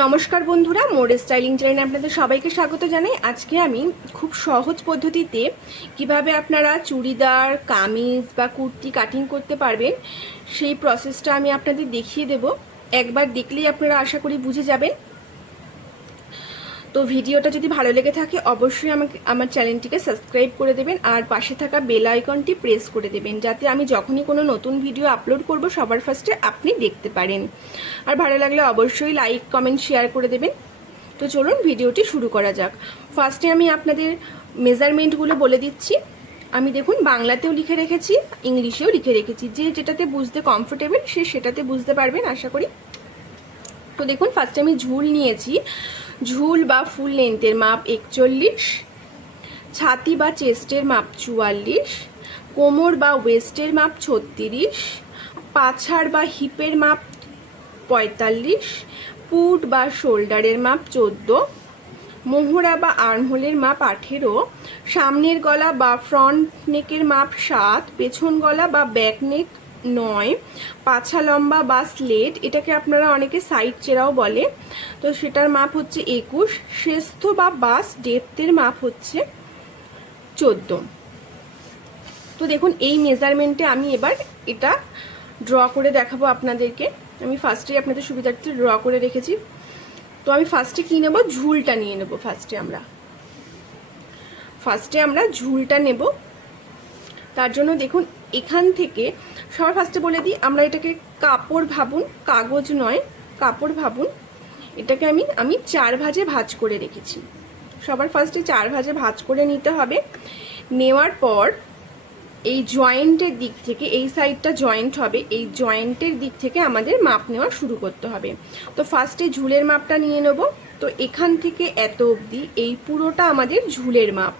নমস্কার বন্ধুরা, মোর স্টাইলিং চ্যানেলে আপনাদের সবাইকে স্বাগত জানাই। আজকে আমি খুব সহজ পদ্ধতিতে কিভাবে আপনারা চুড়িদার, কামিজ বা কুর্তি কাটিং করতে পারবেন সেই প্রসেসটা আমি আপনাদের দেখিয়ে দেব। একবার দেখলেই আপনারা আশা করি বুঝে যাবেন। তো ভিডিওটা যদি ভালো লেগে থাকে অবশ্যই আমার চ্যানেলটিকে সাবস্ক্রাইব করে দেবেন আর পাশে থাকা বেল আইকনটি প্রেস করে দেবেন, যাতে আমি যখনই কোনো নতুন ভিডিও আপলোড করব সবার ফার্স্টে আপনি দেখতে পারেন। আর ভালো লাগলে অবশ্যই লাইক, কমেন্ট, শেয়ার করে দেবেন। তো চলুন ভিডিওটি শুরু করা যাক। ফার্স্টে আমি আপনাদের মেজারমেন্টগুলো বলে দিচ্ছি। আমি দেখুন বাংলাতেও লিখে রেখেছি, ইংলিশেও লিখে রেখেছি। যে যেটাতে বুঝতে কমফোর্টেবল সে সেটাতে বুঝতে পারবেন আশা করি। তো দেখুন ফার্স্টে আমি ঝুল নিয়েছি। ঝুল বা ফুল লেন্থের মাপ 41, ছাতি বা চেস্টের মাপ 44, কোমর বা ওয়েস্টের মাপ 36, পাছাড় বা হিপের মাপ 45, পুট বা শোল্ডারের মাপ 14, মোহরা বা আর্মহোলের মাপ 18, সামনের গলা বা ফ্রন্ট নেকের মাপ 7, পেছন গলা বা ব্যাক নেক 9, পাছা লম্বা বা স্লেট, এটাকে আপনারা অনেকে সাইড চেরাও বলে, তো সেটার মাপ হচ্ছে 21, শ্রেষ্ঠ বা বাস ডেপথের মাপ হচ্ছে 14। তো দেখুন এই মেজারমেন্টে আমি এবার এটা ড্র করে দেখাবো আপনাদেরকে। আমি ফার্স্টে আপনাদের সুবিধার্থে ড্র করে রেখেছি। তো আমি ফার্স্টে কী নেব, ঝুলটা নিয়ে নেব। ফার্স্টে আমরা ঝুলটা নেব। তার জন্য দেখুন এখান থেকে সবার ফার্স্টে বলে দিই, আমরা এটাকে কাপড় ভাবুন, কাগজ নয়, কাপড় ভাবুন। এটাকে আমি 4 ভাঁজে ভাঁজ করে রেখেছি। সবার ফার্স্টে 4 ভাঁজে ভাঁজ করে নিতে হবে। নেওয়ার পর এই জয়েন্টের দিক থেকে, এই সাইডটা জয়েন্ট হবে, এই জয়েন্টের দিক থেকে আমাদের মাপ নেওয়া শুরু করতে হবে। তো ফার্স্টে ঝুলের মাপটা নিয়ে নেব। তো এখান থেকে এত অবধি এই পুরোটা আমাদের ঝুলের মাপ।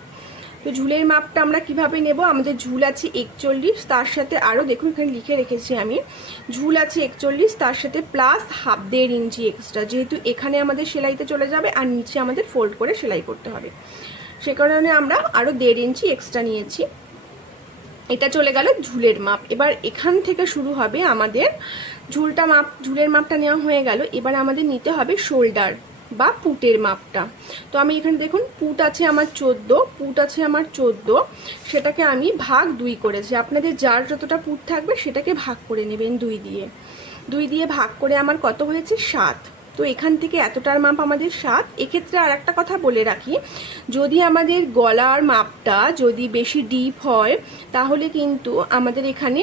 তো ঝুলের মাপটা আমরা কিভাবে নেব, আমাদের ঝুল আছে 41, তার সাথে আরও দেখুন এখানে লিখে রেখেছি আমি, ঝুল আছে 41, তার সাথে প্লাস হাফ 1.5 ইঞ্চি এক্সট্রা, যেহেতু এখানে আমাদের সেলাইতে চলে যাবে আর নিচে আমাদের ফোল্ড করে সেলাই করতে হবে, সে কারণে আমরা আরও 1.5 ইঞ্চি এক্সট্রা নিয়েছি। এটা চলে গেল ঝুলের মাপ। এবার এখান থেকে শুরু হবে আমাদের ঝুলের মাপটা নেওয়া হয়ে গেল। এবার আমাদের নিতে হবে শোল্ডার বা পুটের মাপটা। তো আমি এখানে দেখুন পুট আছে আমার 14, সেটাকে আমি ভাগ 2 করেছি। আপনাদের যার যতটা পুট থাকবে সেটাকে ভাগ করে নেবেন 2 দিয়ে ভাগ করে আমার কত হয়েছে 7। তো এখান থেকে এতটার মাপ আমাদের 7। এক্ষেত্রে আর একটা কথা বলে রাখি, যদি আমাদের গলার মাপটা যদি বেশি ডিপ হয় তাহলে কিন্তু আমাদের এখানে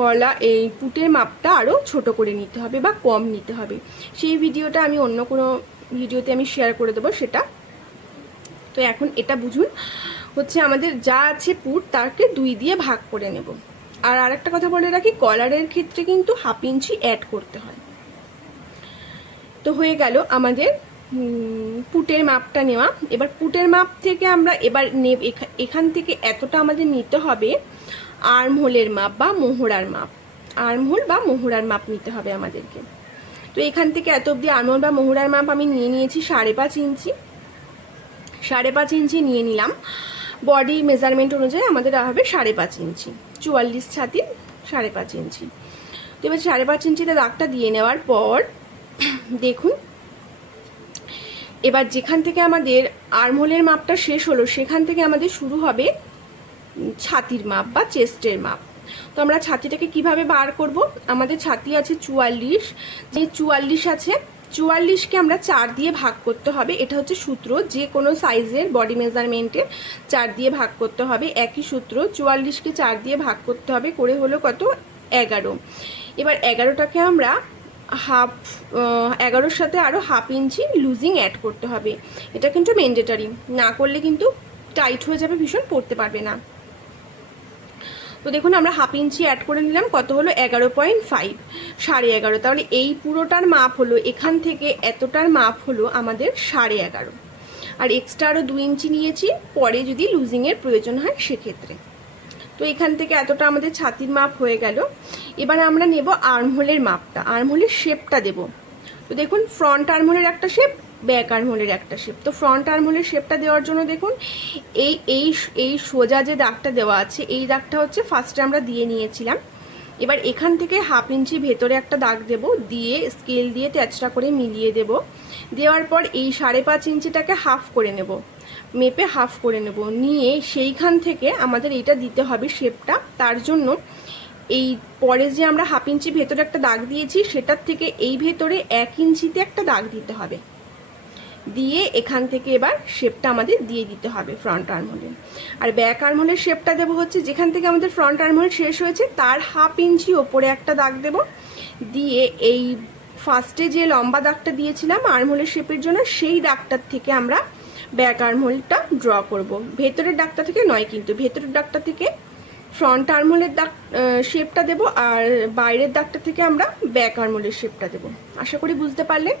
গলা এই পুটের মাপটা আরও ছোট করে নিতে হবে বা কম নিতে হবে। সেই ভিডিওটা আমি অন্য কোনো ভিডিওতে আমি শেয়ার করে দেবো সেটা। তো এখন এটা বুঝুন, হচ্ছে আমাদের যা আছে পুট তাকে 2 দিয়ে ভাগ করে নেব। আর আরেকটা কথা বলে রাখি, কলারের ক্ষেত্রে কিন্তু হাফ ইঞ্চি অ্যাড করতে হয়। তো হয়ে গেল আমাদের পুটের মাপটা নেওয়া। এবার পুটের মাপ থেকে আমরা এখান থেকে এতটা আমাদের নিতে হবে আর্মহোলের মাপ বা মোহরার মাপ। আর্মহোল বা মোহরার মাপ নিতে হবে আমাদেরকে। তো এখান থেকে এত অবধি আর্মহোল বা মোহরার মাপ আমি নিয়ে নিয়েছি 5.5 ইঞ্চি। 5.5 ইঞ্চি নিয়ে নিলাম। বডি মেজারমেন্ট অনুযায়ী আমাদের হবে 5.5 ইঞ্চি। 44 ছাতির 5.5 ইঞ্চি। তো এবার 5.5 ইঞ্চিতে দাগটা দিয়ে নেওয়ার পর দেখুন এবার যেখান থেকে আমাদের আর্মহোলের মাপটা শেষ হলো সেখান থেকে আমাদের শুরু হবে ছাতির মাপ বা চেস্টের মাপ। তো আমরা ছাতিটাকে কিভাবে বার করব, আমাদের ছাতি আছে 44, যে 44 আছে 44কে আমরা 4 দিয়ে ভাগ করতে হবে। এটা হচ্ছে সূত্র, যে কোনো সাইজের বডি মেজারমেন্টের 4 দিয়ে ভাগ করতে হবে। একই সূত্র, 44কে 4 দিয়ে ভাগ করতে হবে, করে হলো কত 11। এবার 11টাকে আমরা 11-র সাথে আরও হাফ ইঞ্চি লুজিং অ্যাড করতে হবে। এটা কিন্তু ম্যান্ডেটরি, না করলে কিন্তু টাইট হয়ে যাবে, ভীষণ পড়তে পারবে না। তো দেখুন আমরা হাফ ইঞ্চি অ্যাড করে নিলাম, কত হলো 11.5, 11.5। তাহলে এই পুরোটার মাপ হলো, এখান থেকে এতটার মাপ হলো আমাদের 11.5। আর এক্সট্রা আরও 2 ইঞ্চি নিয়েছি, পরে যদি লুজিংয়ের প্রয়োজন হয় সেক্ষেত্রে। তো এখান থেকে এতটা আমাদের ছাতির মাপ হয়ে গেল। এবার আমরা নেব আর্মহোলের মাপটা, আর্মহোলের শেপটা দেব। তো দেখুন ফ্রন্ট আর্মহোলের একটা শেপ, ব্যাক আর্মহোলের একটা শেপ। তো ফ্রন্ট আর্মহোলের শেপটা দেওয়ার জন্য দেখুন এই সোজা যে দাগটা দেওয়া আছে, এই দাগটা হচ্ছে ফার্স্টে আমরা দিয়ে নিয়েছিলাম। এবার এখান থেকে 1/2 ইঞ্চি ভেতরে একটা দাগ দেব, দিয়ে স্কেল দিয়ে তেচড়া করে মিলিয়ে দেব। দেওয়ার পর এই 5.5 ইঞ্চিটাকে হাফ করে নেব, মেপে হাফ করে নেব, নিয়ে সেইখান থেকে আমাদের এটা দিতে হবে শেপটা। তার জন্য এই পরে যে আমরা 1/2 ইঞ্চি ভেতরে একটা দাগ দিয়েছি সেটার থেকে এই ভেতরে 1 ইঞ্চিতে একটা দাগ দিতে হবে, দিয়ে এখান থেকে এবার শেপটা আমাদের দিয়ে দিতে হবে ফ্রন্ট আর্মহোলের। আর ব্যাক আর্মহোলের শেপটা দেবো হচ্ছে যেখান থেকে আমাদের ফ্রন্ট আর্মহোল শেষ হয়েছে তার 1/2 ইঞ্চি ওপরে একটা দাগ দেব, দিয়ে এই ফার্স্টে যে লম্বা দাগটা দিয়েছিলাম আর্মহোলের শেপের জন্য সেই দাগটার থেকে আমরা ব্যাক আর্মহোলটা ড্র করব। ভেতরের দাগটা থেকে নয় কিন্তু, ভেতরের দাগটা থেকে ফ্রন্ট আর্মহোলের দাগ শেপটা দেব, আর বাইরের দাগটা থেকে আমরা ব্যাক আর্মহোলের শেপটা দেব। আশা করি বুঝতে পারলে।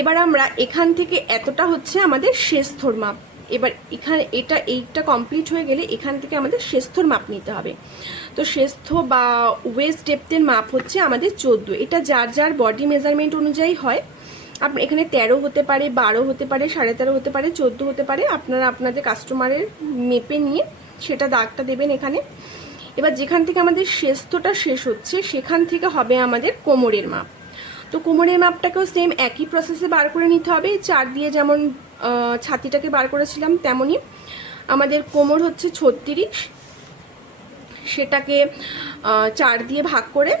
এবার আমরা এখান থেকে এতটা হচ্ছে আমাদের শেষথর মাপ। এবার এখানে এইটা কমপ্লিট হয়ে গেলে এখান থেকে আমাদের শেষথর মাপ নিতে হবে। তো শেষথ বা ওয়েস্ট ডেপথের মাপ হচ্ছে আমাদের 14। এটা যার যার বডি মেজারমেন্ট অনুযায়ী হয়। এখানে 13 হতে পারে, 12 হতে পারে, 13.5 হতে পারে, 14 হতে পারে। আপনারা আপনাদের কাস্টমারের মেপে নিয়ে সেটা দাগটা দেবেন এখানে। এবার যেখান থেকে আমাদের শেষথটা শেষ হচ্ছে সেখান থেকে হবে আমাদের কোমরের মাপ। তো কোমরের মাপটাকেও সেম একই প্রসেসে বার করে নিতে হবে। 4 দিয়ে যেমন ছাতিটাকে বার করেছিলাম তেমনই আমাদের কোমর হচ্ছে 36, সেটাকে 4 দিয়ে ভাগ করে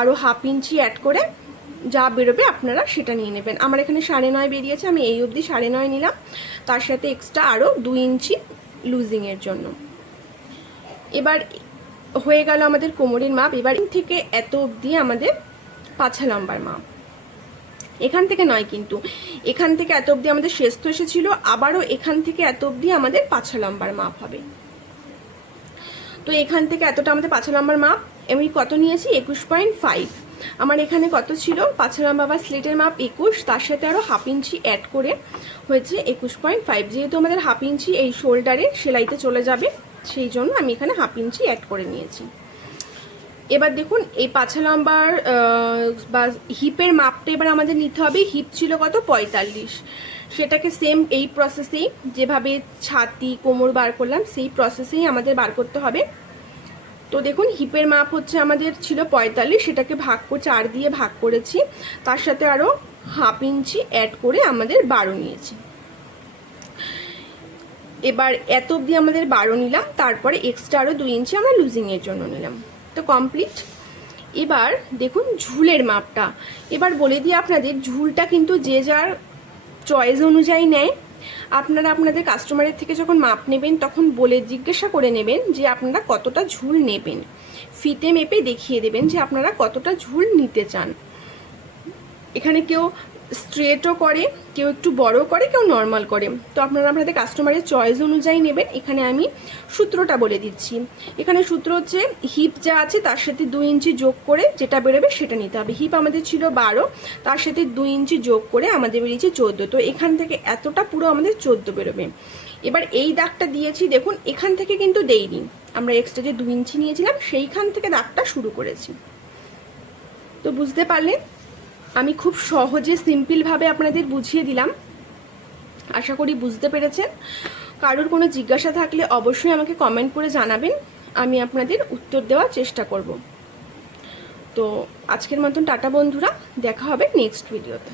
আরও 1/2 ইঞ্চি অ্যাড করে যা বেরোবে আপনারা সেটা নিয়ে নেবেন। আমার এখানে 9.5 বেরিয়েছে, আমি এই অবধি 9.5 নিলাম, তার সাথে এক্সট্রা আরও 2 ইঞ্চি লুজিংয়ের জন্য। এবার হয়ে গেল আমাদের কোমরের মাপ। এবার থেকে এত অবধি আমাদের পাছা লম্বার মাপ। এখান থেকে নয় কিন্তু, এখান থেকে এত অবধি আমাদের শেষথ এসেছিল, আবারও এখান থেকে এত অবধি আমাদের পাছা লম্বার মাপ হবে। তো এখান থেকে এতটা আমাদের পাছা লম্বার মাপ। আমি কত নিয়েছি? 21.5। আমার এখানে কত ছিল পাছা লম্বা বা স্লিটের মাপ 21, তার সাথে আরও 1/2 ইঞ্চি অ্যাড করে হয়েছে 21.5। যেহেতু আমাদের 1/2 ইঞ্চি এই শোল্ডারে সেলাইতে চলে যাবে সেই জন্য আমি এখানে 1/2 ইঞ্চি অ্যাড করে নিয়েছি। এবার দেখুন এই পাছা লম্বার বা হিপের মাপটা এবার আমাদের নিতে হবে। হিপ ছিল কত? 45। সেটাকে সেম এই প্রসেসেই যেভাবে ছাতি কোমর বার করলাম সেই প্রসেসেই আমাদের বার করতে হবে। তো দেখুন হিপের মাপ হচ্ছে আমাদের ছিল 45, সেটাকে 4 দিয়ে ভাগ করেছি, তার সাথে আরও 1/2 ইঞ্চি অ্যাড করে আমাদের 12 নিয়েছি। এবার এত অবধি আমাদের 12 নিলাম, তারপরে এক্সট্রা আরও 2 ইঞ্চি আমরা লুজিংয়ের জন্য নিলাম। তো কমপ্লিট। এবার দেখুন ঝুলের মাপটা। এবার বলে দিই আপনাদের, ঝুলটা কিন্তু যে যার চয়েস অনুযায়ী নেয়। আপনারা আপনাদের কাস্টমারের থেকে যখন মাপ নেবেন তখন জিজ্ঞাসা করে নেবেন যে আপনারা কতটা ঝুল নেবেন। ফিতে মেপে দেখিয়ে দেবেন যে আপনারা কতটা ঝুল নিতে চান। এখানে কেউ স্ট্রেটও করে, কেউ একটু বড় করে, কেউ নর্মাল করে। তো আপনারা আপনাদের কাস্টমারের চয়েস অনুযায়ী নেবেন। এখানে আমি সূত্রটা বলে দিচ্ছি। এখানে সূত্র হচ্ছে হিপ যা আছে তার সাথে 2 ইঞ্চি যোগ করে যেটা বেরোবে সেটা নিতে হবে। হিপ আমাদের ছিল 12, তার সাথে 2 ইঞ্চি যোগ করে আমাদের বেরিয়েছে 14। তো এখান থেকে এতটা পুরো আমাদের 14 বেরোবে। এবার এই দাগটা দিয়েছি, দেখুন এখান থেকে কিন্তু দেইনি, আমরা এক্সট্রা যে 2 ইঞ্চি নিয়েছিলাম সেইখান থেকে দাগটা শুরু করেছি। তো বুঝতে পারলেন, আমি খুব সহজে সিম্পলভাবে আপনাদের বুঝিয়ে দিলাম। আশা করি বুঝতে পেরেছেন। কারোর কোনো জিজ্ঞাসা থাকলে অবশ্যই আমাকে কমেন্ট করে জানাবেন, আমি আপনাদের উত্তর দেওয়ার চেষ্টা করব। তো আজকের মতন টাটা বন্ধুরা, দেখা হবে নেক্সট ভিডিওতে।